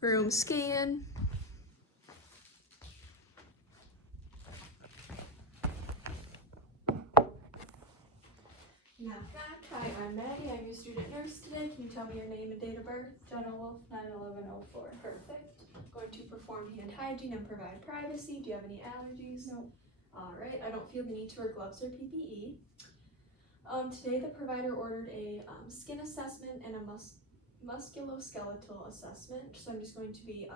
Room scan. Now, fact, hi, I'm Maddie. I'm your student nurse today. Can you tell me your name and date of birth? Jenna Wolf, 9/11/04. Perfect. Going to perform hand hygiene and provide privacy. Do you have any allergies? No. Alright, I don't feel the need to wear gloves or PPE. Today the provider ordered a skin assessment and a musculoskeletal assessment. So I'm just going to be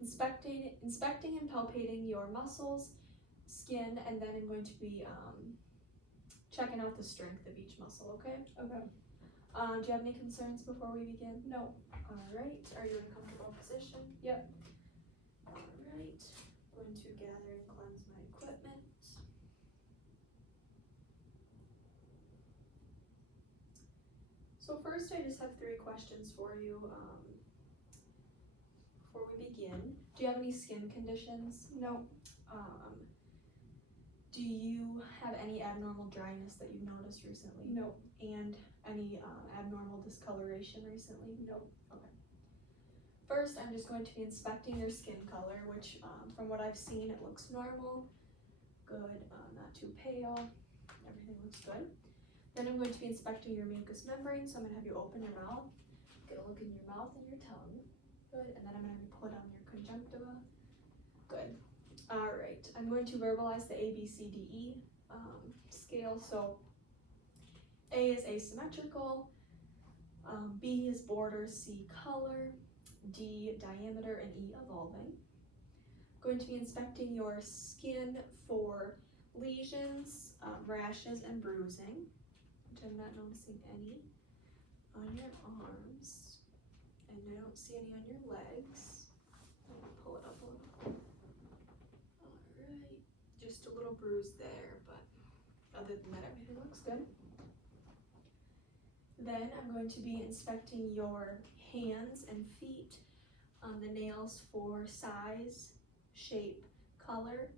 inspecting and palpating your muscles, skin, and then I'm going to be checking out the strength of each muscle, okay? Okay. Do you have any concerns before we begin? No. Alright, are you in a comfortable position? Yep. Alright, going to gather and cleanse my equipment. So first I just have 3 questions for you before we begin. Do you have any skin conditions? No. Do you have any abnormal dryness that you've noticed recently? No. And any abnormal discoloration recently? No. Okay. First, I'm just going to be inspecting your skin color, which from what I've seen, it looks normal. Good, not too pale. Everything looks good. Then I'm going to be inspecting your mucous membrane, so I'm going to have you open your mouth, get a look in your mouth and your tongue. Good, and then I'm going to have you put on your conjunctiva. Good. Alright, I'm going to verbalize the ABCDE scale. So A is asymmetrical, B is border, C color, D diameter, and E evolving. I'm going to be inspecting your skin for lesions, rashes, and bruising, which I'm not noticing any on your arms, and I don't see any on your legs. I'm going to pull it up a little. Alright, just a little bruise there, but other than that, everything looks good. Then I'm going to be inspecting your hands and feet, the nails for size, shape, color,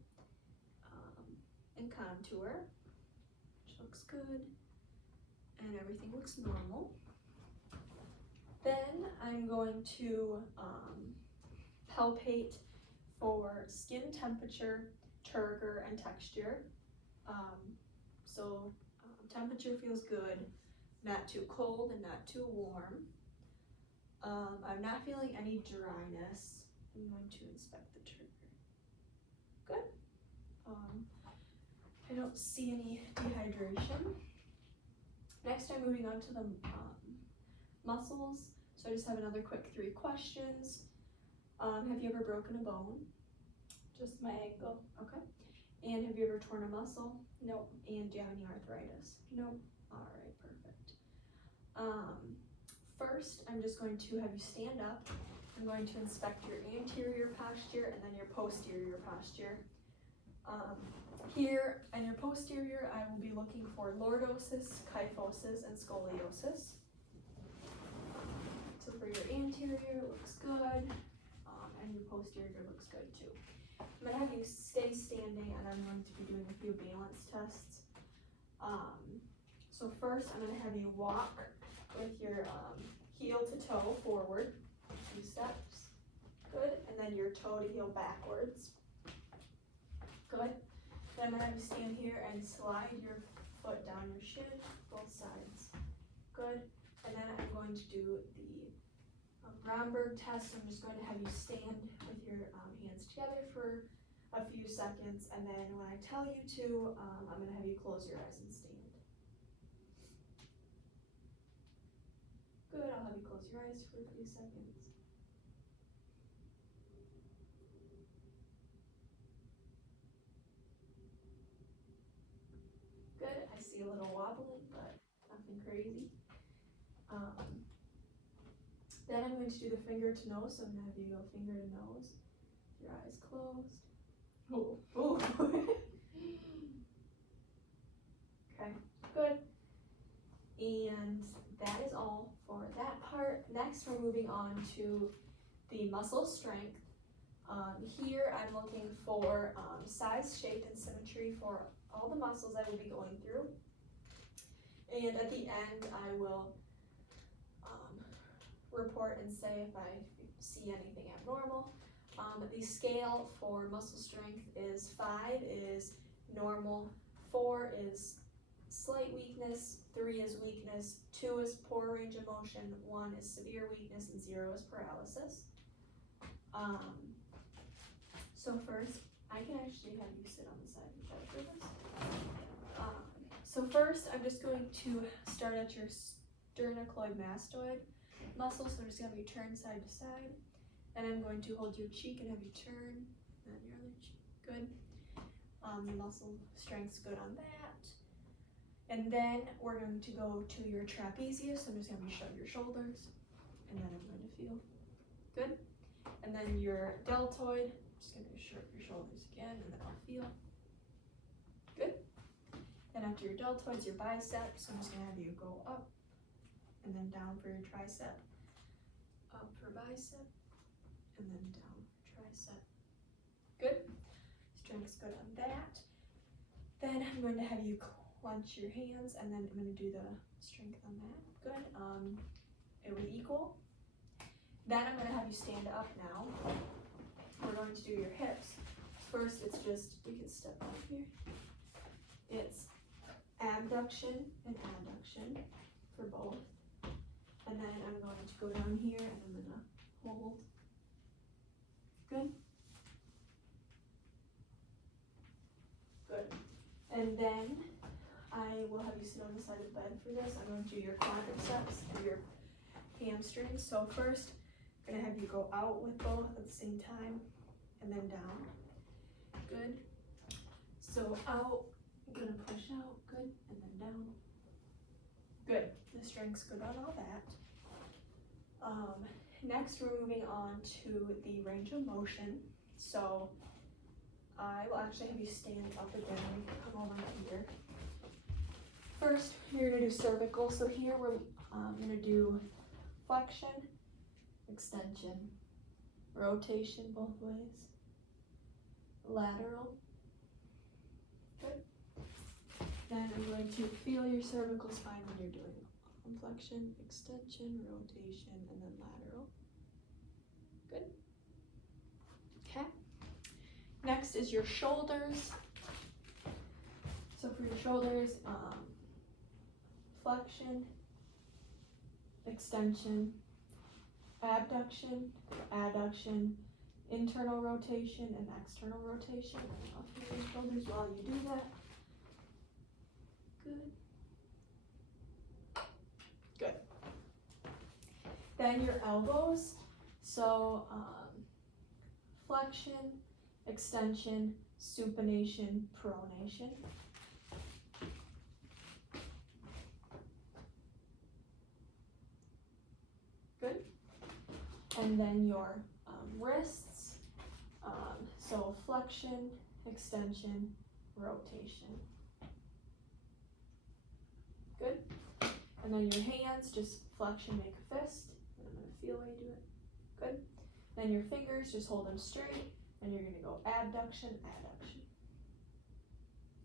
and contour, which looks good, and everything looks normal. Then I'm going to palpate for skin temperature, turgor, and texture. Temperature feels good, not too cold and not too warm. I'm not feeling any dryness. I'm going to inspect the turgor. Good. I don't see any dehydration. Next, I'm moving on to the muscles. So I just have another quick 3 questions. Have you ever broken a bone? Just my ankle. Okay. And have you ever torn a muscle? No. And do you have any arthritis? No. Alright, perfect. First, I'm just going to have you stand up. I'm going to inspect your anterior posture and then your posterior posture. Here in your posterior, I will be looking for lordosis, kyphosis, and scoliosis. So for your anterior, it looks good, and your posterior looks good too. I'm going to have you stay standing, and I'm going to be doing a few balance tests. So first, I'm going to have you walk with your heel to toe forward, 2 steps. Good, and then your toe to heel backwards. Good. Then I'm going to have you stand here and slide your foot down your shin, both sides. Good. And then I'm going to do the Romberg test. I'm just going to have you stand with your hands together for a few seconds, and then when I tell you to, I'm going to have you close your eyes and stand. Good, I'll have you close your eyes for a few seconds. Good, I see a little wobbling, but nothing crazy. Then I'm going to do the finger to nose, so I'm going to have you go finger to nose, your eyes closed. Oh. Ooh. Okay, good. And that is all for that part. Next, we're moving on to the muscle strength. Here, I'm looking for size, shape, and symmetry for all the muscles I will be going through. And at the end, I will report and say if I see anything The scale for muscle strength is 5 is normal, 4 is slight weakness, 3 is weakness, 2 is poor range of motion, 1 is severe weakness, and 0 is paralysis. So first, I can actually have you sit on the side of the bed for this. So first, I'm just going to start at your sternocleidomastoid muscle, so I'm just going to have you turn side to side. And I'm going to hold your cheek and have you turn, and then your other cheek, good. The muscle strength's good on that. And then we're going to go to your trapezius, so I'm just going to shove your shoulders, and then I'm going to feel, good. And then your deltoid, just going to shrug your shoulders again, and then I'll feel, good. Then after your deltoids, your biceps, so I'm just going to have you go up, and then down for your tricep, up for bicep, and then down for tricep. Good. Strength's good on that. Then I'm going to have you clench your hands, and then I'm going to do the strength on that. Good. It would equal. Then I'm going to have you stand up now. We're going to do your hips. First, it's just, you can step up here. It's abduction and adduction for both. And then I'm going to go down here, and I'm going to hold. Good. Good. And then I will have you sit on the side of the bed for this. I'm going to do your quadriceps and your hamstrings. So first, I'm going to have you go out with both at the same time, and then down. Good. So out, I'm going to push out, good, and then down. Good. The strength's good on all that. Next, we're moving on to the range of motion. So I will actually have you stand up again. You can come over here. First, you're going to do cervical. So here we're going to do flexion, extension, rotation both ways, lateral. Good. Then I'm going to feel your cervical spine when you're doing flexion, extension, rotation, and then lateral. Good. Okay. Next is your shoulders. So for your shoulders, flexion, extension, abduction, adduction, internal rotation, and external rotation. I'll feel your shoulders while you do that. Good. Good. Then your elbows. So flexion, extension, supination, pronation. Good. And then your wrists. So flexion, extension, rotation. Good. And then your hands, just flexion, make a fist. And I'm going to feel while you do it. Good. Then your fingers, just hold them straight. And you're going to go abduction, adduction.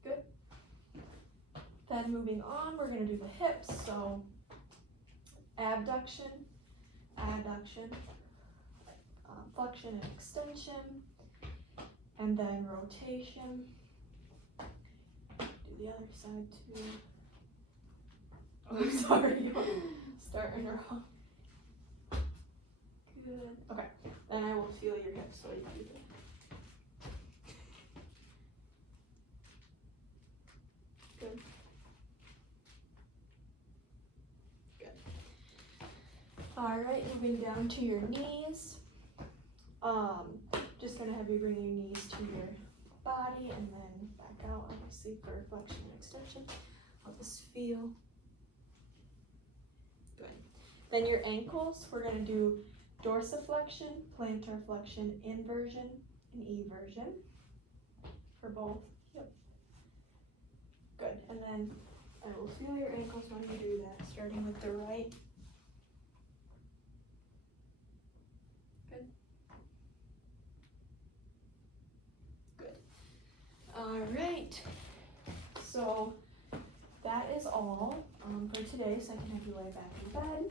Good. Then moving on, we're going to do the hips. So abduction, adduction, flexion and extension, and then rotation. Do the other side too. Oh, I'm sorry, starting wrong. Good. Okay, then I will feel your hips while you do that. Good. Good. All right, moving down to your knees. Just gonna have you bring your knees to your body and then back out, obviously, for flexion and extension. I'll just feel. Good. Then your ankles, we're gonna do dorsiflexion, plantar flexion, inversion, and eversion for both. Yep. Good. And then I will feel your ankles when you do that, starting with the right. Good. Good. All right. So that is all for today, so I can have you lay back in bed.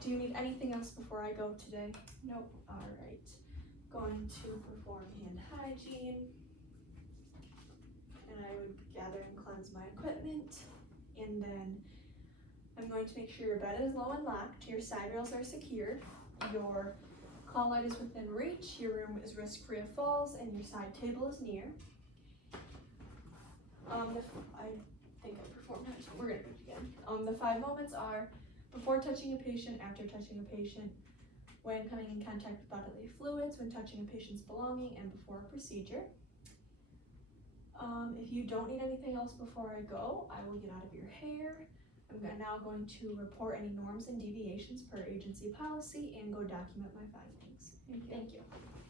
Do you need anything else before I go today? Nope. Alright. Going to perform hand hygiene. And I would gather and cleanse my equipment. And then I'm going to make sure your bed is low and locked, your side rails are secured, your call light is within reach, your room is risk-free of falls, and your side table is near. I think I performed that, so we're gonna do it again. The 5 moments are before touching a patient, after touching a patient, when coming in contact with bodily fluids, when touching a patient's belonging, and before a procedure. If you don't need anything else before I go, I will get out of your hair. I'm now going to report any norms and deviations per agency policy and go document my findings. Thank you. Thank you.